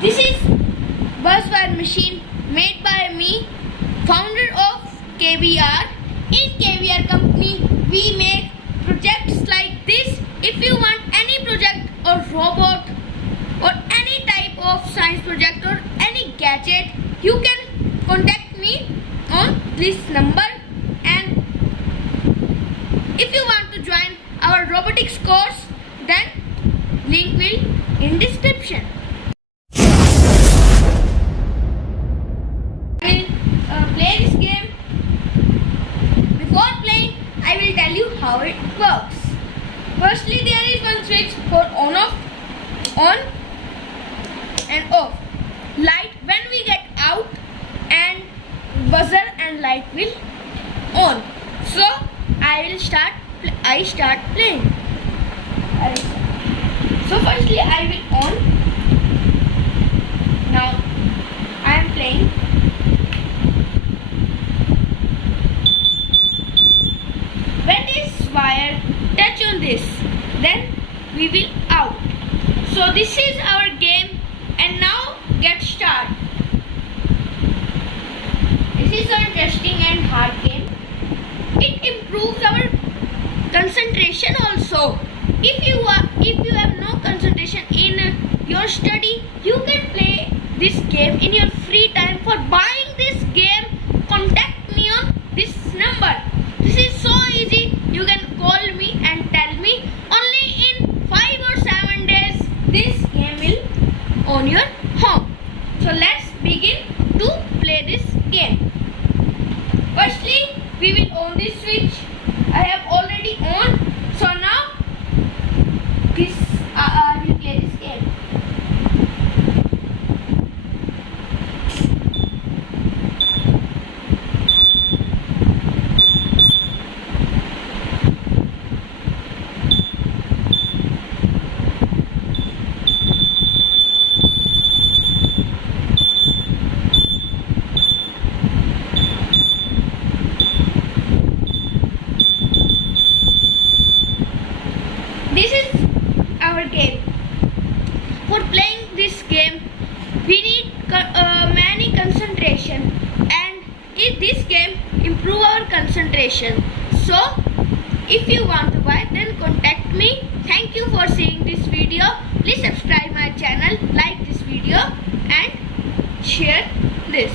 This is buzzword machine made by me, founder of KBR. In KBR company, we make projects like this. If you want any project or robot or any type of science project or any gadget, you can contact me on this number. And if you want to join our robotics course, then link will in description. I will play this game. Before playing, I will tell you how it works. Firstly, there is one switch for on and off. Light when we get out, and buzzer and light will on. So I start playing. So firstly I will on. Now I am playing. When this wire touch on this, then we will out. So this is our game, and now get start. This is an interesting and hard game. It improves our concentration also. If you have no concentration in your study, you can play this game in your free time. For buying this game, contact me on this number. This is so easy. You can call me and tell me. Only in 5 or 7 days, this game will on your home. So let's begin to play this game. Firstly, we will on this switch. I have already on. So now this I will play this game. This is our game. For playing this game, we need many concentration, and in this game improve our concentration. So if you want to buy, then contact me. Thank you for seeing this video. Please subscribe my channel, like this video and share this.